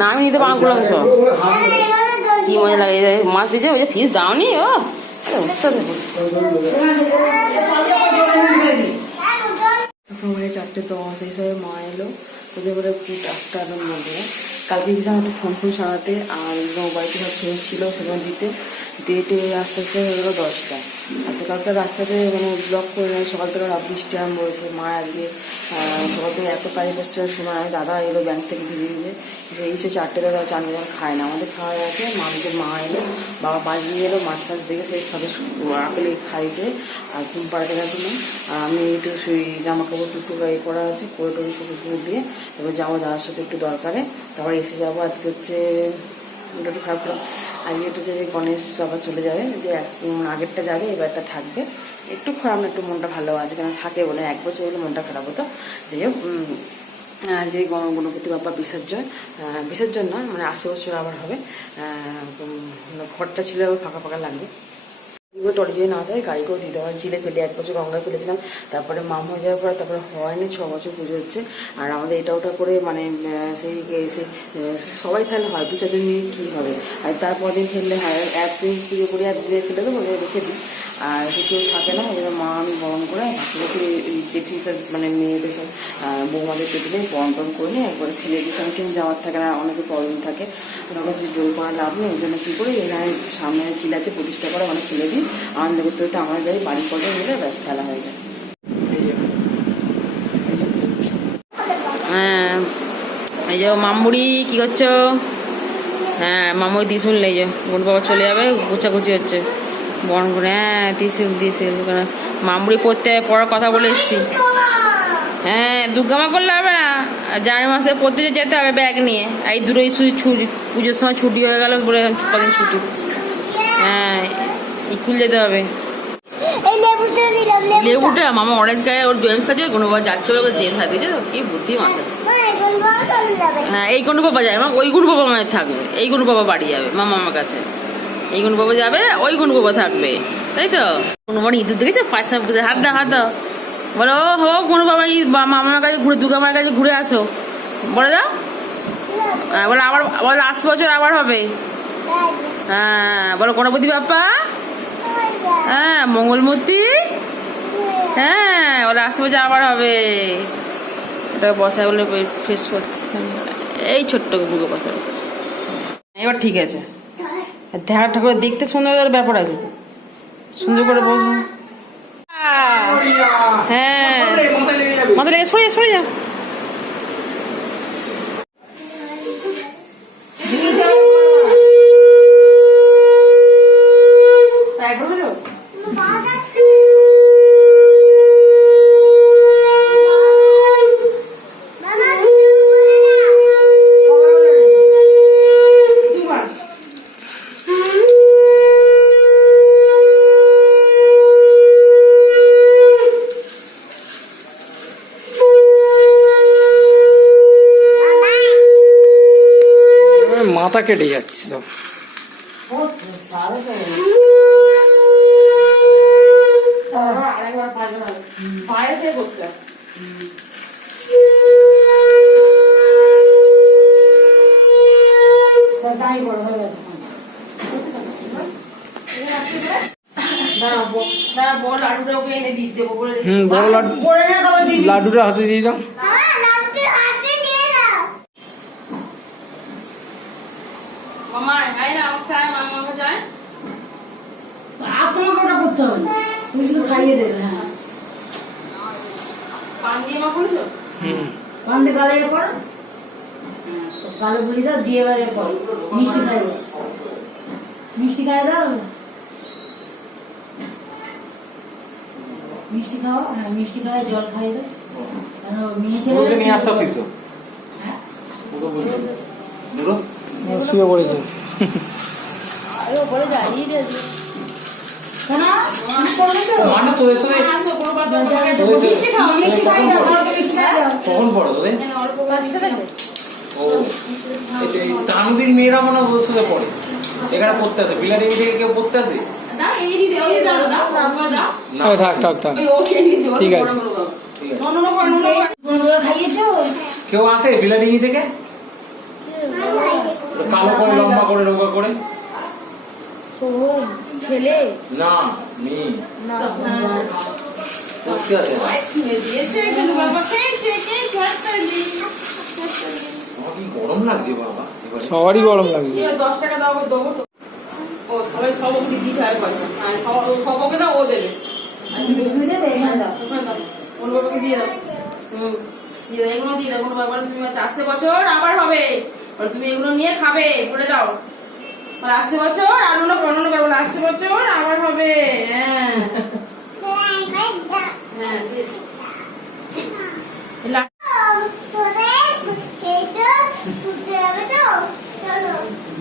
না আমি নিতে পারবো না সব কি মজা লাগে মাছ দিয়েছে ওই যে ফিস দাওনি ও বুঝতে দেবো 4:10 এই সময় মা এলো ওদের বলে টাকার মধ্যে কালকে গেছিলাম একটা ফোন সারাতে আর বাড়িতে সব ছেলে ছিল সেখানে দিতে আস্তে আস্তে হয়ে গেলো 10টা। আচ্ছা কালকে রাস্তাতে মানে ব্লক করে সকাল থেকে বৃষ্টি আরম্ভ হয়েছে। মা আজকে সকাল থেকে এত কাজে ব্যস্ত সময় দাদা এলো ব্যাংক থেকে ভিজে যে এসে 4টে দাদা চান খায় না, আমাদের খাওয়া গেছে। মা এলো, বাবা বাজ নিয়ে এলো, মাছ ফাছ দেখে সেই সাথে আপেলে খাইছে আর ঘুম পাড়াতে গেছে না। আর আমি একটু সেই জামা কাপড় টুকটু গায়ে করা আছে করে টোরে শুকনো দিয়ে এবার যাবো দাদার সাথে একটু দরকারে, তারপর এসে যাবো। আজকে হচ্ছে ওটা একটু খারাপ করে আজকে একটু যে গণেশ বাবা চলে যাবে, যে আগেরটা যাবে এবারটা থাকবে। একটু খারাপ না, একটু মনটা ভালো আছে কেন থাকে বলে 1 বছর হলে মনটা খারাপ হতো। যাই হোক যে গণপতি বাবা বিসর্জন না মানে 80 বছর আবার হবে। ঘরটা ছিল আবার ফাঁকা ফাঁকা লাগবে। টলি যদি না থাকে গাড়ি করে দিতে হয়, ঝিলে ফেলে 1 বছর গঙ্গায় ফেলেছিলাম, তারপরে মাম হয়ে যাওয়ার পরে তারপরে হয়নি 6 বছর পুজো হচ্ছে। আর আমাদের এটা ওটা করে মানে সেই সবাই ফেলে হয় 2-4 দিন কী হবে, আর তারপর দিন ফেললে হয় 1 দিন পুজো করে 1 দিনে ফেলে দেবো রেখে দিই। আর কেউ থাকে না, এবার মা আমি গরম করে বাচ্চাদেরকে জেঠি মানে মেয়েদের সব বৌমাদেরকে দিলে গরম টরম করে নিয়ে একবারে ফেলে দিই, কারণ কেউ যাওয়ার থাকে না, অনেকে প্রবলেম থাকে, ওনার কাছে জোর করা লাভ নেই। ওই জন্য কী করি এখানে সামনে ছিল আছে প্রতিষ্ঠা করে অনেক ফেলে দিই, আনন্দ করতে করতে আমরা যাই, বাড়ি পর্যায়ে মিলে ব্যাস খেলা হয়ে যায়। হ্যাঁ এই যে মামুড়ি কি করছো? হ্যাঁ মামুড়ি দিয়ে শুনলে এই যে বোন বাবা চলে যাবে, গুছাগুছি হচ্ছে বন করে। হ্যাঁ দিয়েছিল মামুড়ি পড়তে পড়ার কথা বলে এসছি। হ্যাঁ দুর্গামা করলে হবে না, জানুয়ারি মাসে পড়তে যেতে হবে ব্যাগ নিয়ে। এই দুটোই পুজোর সময় ছুটি হয়ে গেল বলে কদিন ছুটি। হ্যাঁ স্কুল যেতে হবে। লেবুটা মামা অরেঞ্জ গায়ে ওর জেমস খাচ্ছে, কোনো বাবা যাচ্ছে ওর জেমস হাতে দিয়েছে তো কি বুদ্ধি মাথা। হ্যাঁ এই কোনো বাবা যায় মা, ওই গুণ বাবা মানে থাকবে, এই গুণ বাবা বাড়ি যাবে মামার কাছে, এই গুণ বাবা যাবে ওই গুণ বাবা থাকবে, তাই তো। কোনো বাবা ইঁদুর দেখেছে পয়সা বুঝে হাত দাও বলো হো কোনো বাবা মামার কাছে ঘুরে দুর্গা মায়ের কাছে ঘুরে আসো বলে দাও। হ্যাঁ বলো আবার বলো 80 বছর আবার হবে। হ্যাঁ বলো গণপতি বাপ্পা, হ্যাঁ মঙ্গলমূর্তি, হ্যাঁ ওরা 80 বছর আবার হবে। এটা বসায় বলে ফ্রেশ করছে এই ছোট্ট বুকে বসা। এবার ঠিক আছে, দেখা ঠাকুর দেখতে সুন্দর ব্যাপার আছে তো, সুন্দর করে বসো। হ্যাঁ মাথা লেগে সরে যা। মাথা কেটে যাচ্ছে তো। লাড্ডুটা হাতে দিয়ে দাও। তোমাকে ওটা করতে হবে না, তুমি শুধু খাইয়ে দেবে। হ্যাঁ পান দিয়ে মা করেছো? পান দিয়ে গালে করো, গালে গুলি দাও দিয়ে এবারে করো। মিষ্টি খাইয়ে দাও, মিষ্টি খাইয়ে দাও, মিষ্টি খাও। হ্যাঁ মিষ্টি খাওয়া জল খাইয়ে দাও, কেন মেয়ে ছেলে শুয়ে পড়েছে। শোনা, মিস করবে তো? মানে তোদের সাথে আসো কোনো কথা মিষ্টি খাও, মিষ্টি খাই দাও, ঘরে মিষ্টি খাই দাও। কখন পড়ো তোদের? অল্প বাচ্চা দেবে ও এই তানুদির মেয়েরা মনে হয় ওদের সাথে পড়ে, এখানে পড়তে আসে, বিলাটি থেকে কেউ পড়তে আসে দাও এই দিদি ওই দাও দাও তারপরে দাও না? থাক থাক থাক ওই ও খেয়ে নিয়েছে ঠিক আছে। ঠিক আছে। নন করে নন করে কোনগুলো খাইয়েছো? কেউ আসে বিলাটি থেকে? কালো করে লম্বা করে রোগা করে? ছেলে না মেয়ে পড়তে আসে না। শুনে দিয়েছে কিন্তু বাবা খেয়েছে কে ঝাড়তালি আমার কি গরম লাগছে বাবা এবারে। সবারই গরম লাগছে। 10 টাকা দাও দেবো তো ও সবাই সব ওকে দিতে হয় পয়সা হ্যাঁ সব ওকে দাও ও দেবে তুমি দেবে, এখানে দাও। ওখানে দাও কোন বাবাকে দিয়ে দাও দিয়ে দাও এগুলো দিয়ে দাও কোনো ব্যাপার তুমি 80 বছর আবার হবে আর তুমি এগুলো নিয়ে খাবে বলে দাও 80 বছর আর অন্য করবো 80 বছর আবার হবে হ্যাঁ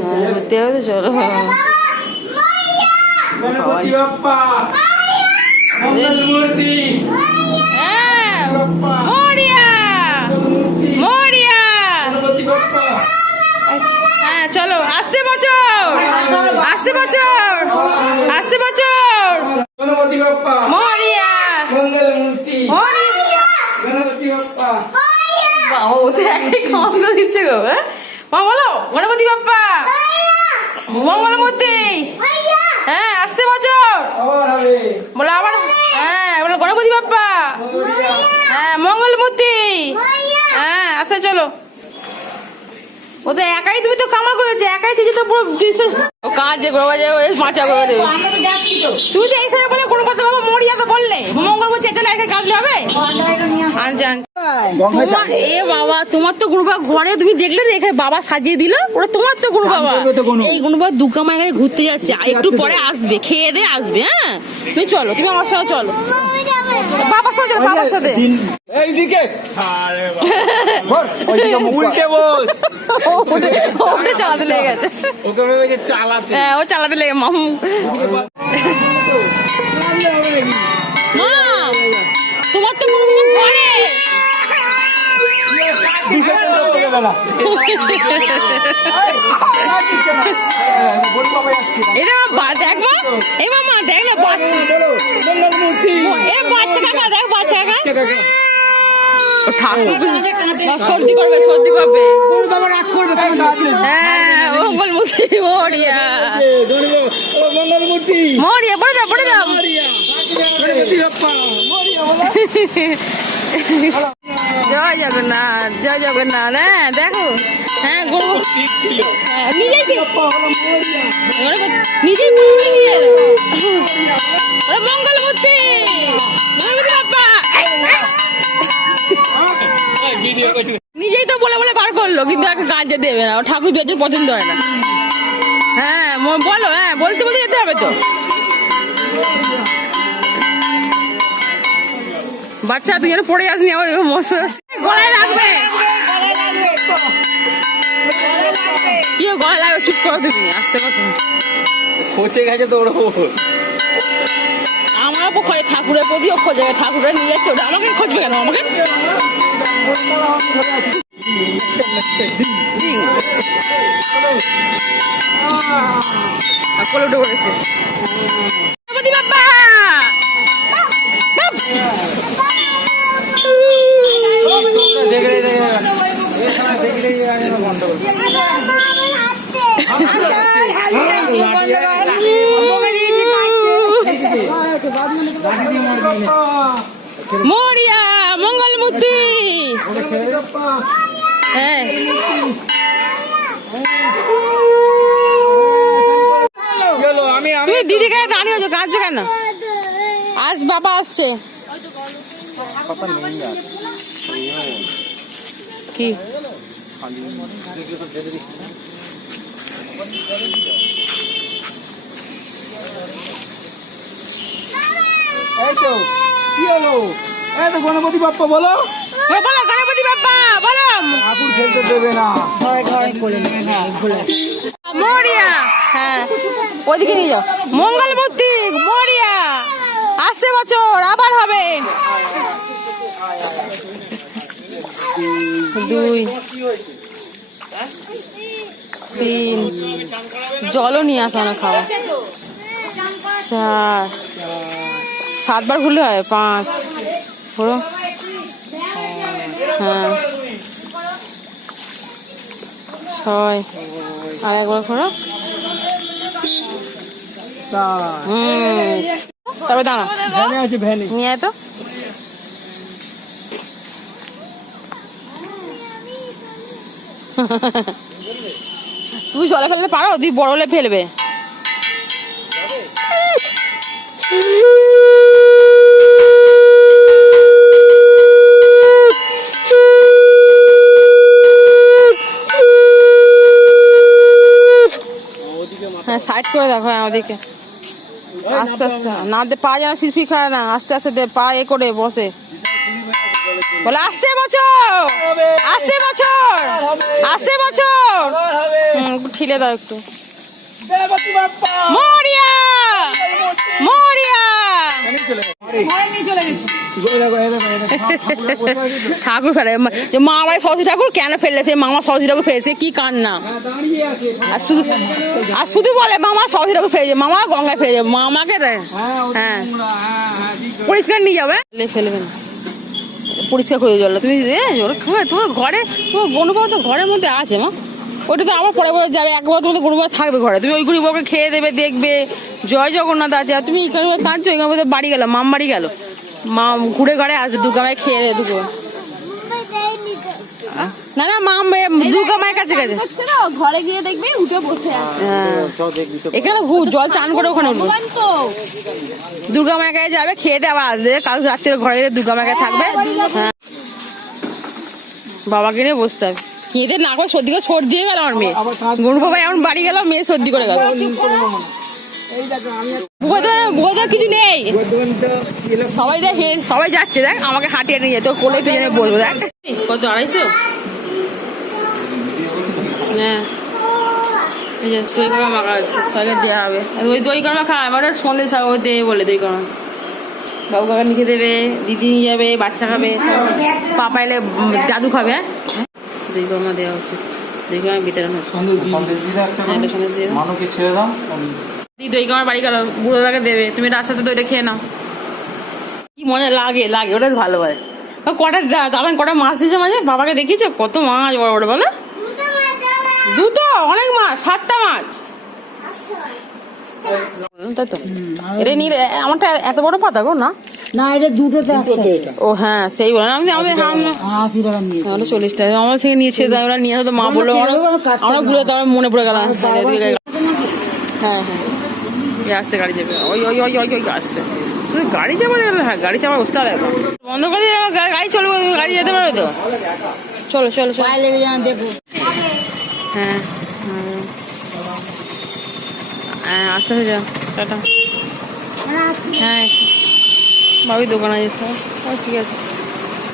হ্যাঁ ঘুরতে হবে তো চলো গণপতি বাপ্পা মঙ্গলমূর্তি বাপ্পা মরিয়া মরিয়া গণপতি বাপ্পা হ্যাঁ চলো 80 বছর 80 বছর 80 বছর গণপতি বাপ্পা মরিয়া মঙ্গলমূর্তি মরিয়া গণপতি বাপ্পা বাবা ও তো একই কামড় দিচ্ছে গো হ্যাঁ মা বলো গণপতি বাপ্পা মঙ্গলমূর্তি হ্যাঁ 80 বছর আবার হবে বলো আবার হ্যাঁ বলো গণপতি বাপ্পা মঙ্গলিয়া হ্যাঁ মঙ্গলমূর্তি হ্যাঁ আচ্ছা চলো ও তো একাই তুমি তো কামাল করেছে একাই থেকে তো পুরো ও কাজ যে করবো যে মাচা করে দেবে আমরা তো যাচ্ছি তো। তুমি তো এই সময় বলে কোনো কথা বাবা মরিয়া তো বললে মঙ্গলবার চেঁচালে একা কাজলে হবে ঘন্টাটা নিয়ে আসো। আনজান এ বাবা তোমার তো গুরু বাবা ঘরে তুমি দেখলে না এখানে বাবা সাজিয়ে দিল ওটা তোমার তো গুরু বাবা করবে তো কোনো। এই গুরু বাবা দুর্গা মায়ের কাছে ঘুরতে যাচ্ছে আর একটু পরে আসবে খেয়ে দিয়ে আসবে হ্যাঁ তুমি চলো তুমি আমার সাথে চলো বাবার সাথে চলো বাবার সাথে এইদিকে ধর, ওইদিকে মুখ কর। উল্টে বস ওটা চালাতে লেগে গেছে ওকে ভেবেছে চালাতে হ্যাঁ ও চালাতে লেগে মামু মা তোমার তো কোনো ঘরে এটা দেখ মা এই মামা দেখ না বাচ্চা মঙ্গলমূর্তি এ বাচ্চা কাকা দেখ বাচ্চা কাকা ও ঠাকুর সর্দি করবে সর্দি করবে গরু বাবা রাগ করবে, কেমন হচ্ছে? হ্যাঁ মঙ্গলমূর্তি মরিয়া মঙ্গলমূর্তি মরিয়া পড়ে দাও গণপতি বাপ্পা জয় জগন্নাথ জয় জগন্নাথ হ্যাঁ দেখো হ্যাঁ গরু হ্যাঁ নিজেই ছিল নিজেই মঙ্গলমূর্তি গণপতি বাপ্পা নিজেই তো বলে বলে বার করলো কিন্তু একটা কাজে দেবে না ও ঠাকুর বেঁচে পছন্দ হয় না হ্যাঁ বলো হ্যাঁ বলতে বলতে যেতে হবে তো বাচ্চা তুই যেন পড়ে আসনি আমার গলায় লাগবে কি গলায় লাগবে চুপ করো তুমি আসতে কথা খোঁচে গেছে তো ওর আমার ওপর খোঁজে ঠাকুরের প্রতিও খোঁজে ঠাকুরের নিয়ে যাচ্ছে ওটা আমাকে খুঁজবে কেন আমাকে কোলে উঠে পড়েছে গণপতি বাপ্পা মরিয়া মঙ্গলমূর্তি হ্যাঁ তুমি দিদিকে দাঁড়িয়ে হচ্ছে কাঁদছো কেন আজ বাবা আসছে কি এই তো কি হলো এই তো গণপতি বাপ্পা বলো বলো গণপতি বাপ্পা বলো ঠাকুর খেলতে দেবে না ঘরে ঘরে করে নিয়ে, হ্যাঁ, ভুলে। মরিয়া, হ্যাঁ ওইদিকে নিয়ে যাও। মঙ্গলমূর্তি মরিয়া, আসছে বছর আবার হবে। 2 3, জলও নিয়ে আসা না খাওয়া। 4, 7 বার খুললে হয়। 5 ঘোরো, হ্যাঁ 6, আর একবার ঘোরো। তবে দাঁড়া, ভ্যানে আছে ভ্যানে। নিয়ে আয় তো। তুমি জলে ফেলতে পারো? তুই বড় হলে ফেলবে। হ্যাঁ সাইড করে দেখো, হ্যাঁ ওদিকে আস্তে আস্তে, না দে পা যেন সিসপি খায় না, আস্তে আস্তে দে পা এ করে বসে। বলে আসছে বছর, আসছে বছর, আসছে বছর। ঠিলে দাও একটু। মরিয়া মরিয়া, ঠাকুর ফেলে মা, আমার সরস্বতী ঠাকুর কেন ফেললে? সে মামা সরস্বতী ঠাকুর ফেলেছে, কি কান্না। আর শুধু বলে মামা সরস্বতী ঠাকুর ফেলেছে, মামা গঙ্গায় ফেলেছে, মামাকে হ্যাঁ পরিষ্কার নিয়ে যাবে, ফেলবে না, পরিষ্কার করে জল। তুমি তোমার ঘরে, তোমার গণবাবা তো ঘরের মধ্যে আছে মা, ওইটা তো আবার পরে পরে যাবে, একবার তোমার গণবাবা থাকবে ঘরে, তুমি ওই গরিবাকে খেয়ে দেবে, দেখবে। জয় জগন্নাথ আছে, আর তুমি এখানে কাঁদছো, এখানে বাড়ি গেল, মাম বাড়ি গেল, মা ঘুরে ঘরে আসবে, দুর্গা মায় খেয়ে দেয় দুটো। না না মা দুর্গা মায়ের কাছে গেছে, ঘরে গিয়ে দেখবি উঠে বসে আছে। এখানে জল চান করে ওখানে উঠবো, দুর্গা মায়ের কাছে যাবে, খেয়ে দিয়ে আবার আসবে, কাল রাত্রে ঘরে দুর্গা মায়ের কাছে থাকবে। হ্যাঁ বাবাকে নিয়ে বসতে হবে, কেঁদে না করে সর্দি করে সর্দি হয়ে গেল আমার মেয়ে। গরু বাবা এমন বাড়ি গেল, মেয়ে সর্দি করে গেল। কিছু নেই, সবাই দেখ, সবাই যাচ্ছে দেখ, আমাকে হাঁটিয়ে নিয়ে যেত, কোলে তুই জেনে বলবো। দেখ কত, 250? হ্যাঁ এই যে দই কর্মা মাখা আছে, সবাইকে দেওয়া হবে। ওই দই কর্মা খাওয়া আমার সন্ধ্যে সবাই দেবে বলে, দই কর্মা বাবু কাকা লিখে দেবে, দিদি নিয়ে যাবে, বাচ্চা খাবে, পাপা এলে দাদু খাবে। দই কর্মা দেওয়া হচ্ছে, দই কর্মা বিতরণ হচ্ছে। মানুষকে ছেড়ে দাও, দই কর্মার বাড়ি গেল, বুড়ো দাদাকে দেবে, তুমি রাস্তাতে দইটা খেয়ে নাও। কি মজা লাগে, লাগে ওটা ভালো হয়। কটা দাদা কটা মাছ দিয়েছে মাঝে, বাবাকে দেখিয়েছো কত মাছ বড় বড়, বলো দুটো, অনেক মাছ, 7টা মাছ। তাই তো, এটা নিয়ে আমারটা এত বড় পাতা গো, না না এটা দুটোতে 100 ও হ্যাঁ সেই বলে আমাদের 80 টাকা নিয়ে 40 টাকা আমার থেকে নিয়েছে, ওরা নিয়ে আসতো, মা বললো আমরা ভুলে তো মনে পড়ে গেল। হ্যাঁ হ্যাঁ আসছে, গাড়ি যাবে, ওই ওই ওই ওই ওই আসছে, তুই গাড়ি চাপা, হ্যাঁ গাড়ি চাপা বসতে হবে, বন্ধ করে দিয়ে গাড়ি চলবে, গাড়ি যেতে পারবে তো। চলো চলো চলো, লেগে যান দেখো। হ্যাঁ হ্যাঁ আসতে হয়ে যা, টাটা। হ্যাঁ ভাবি দোকানে যেতে হবে, ঠিক আছে।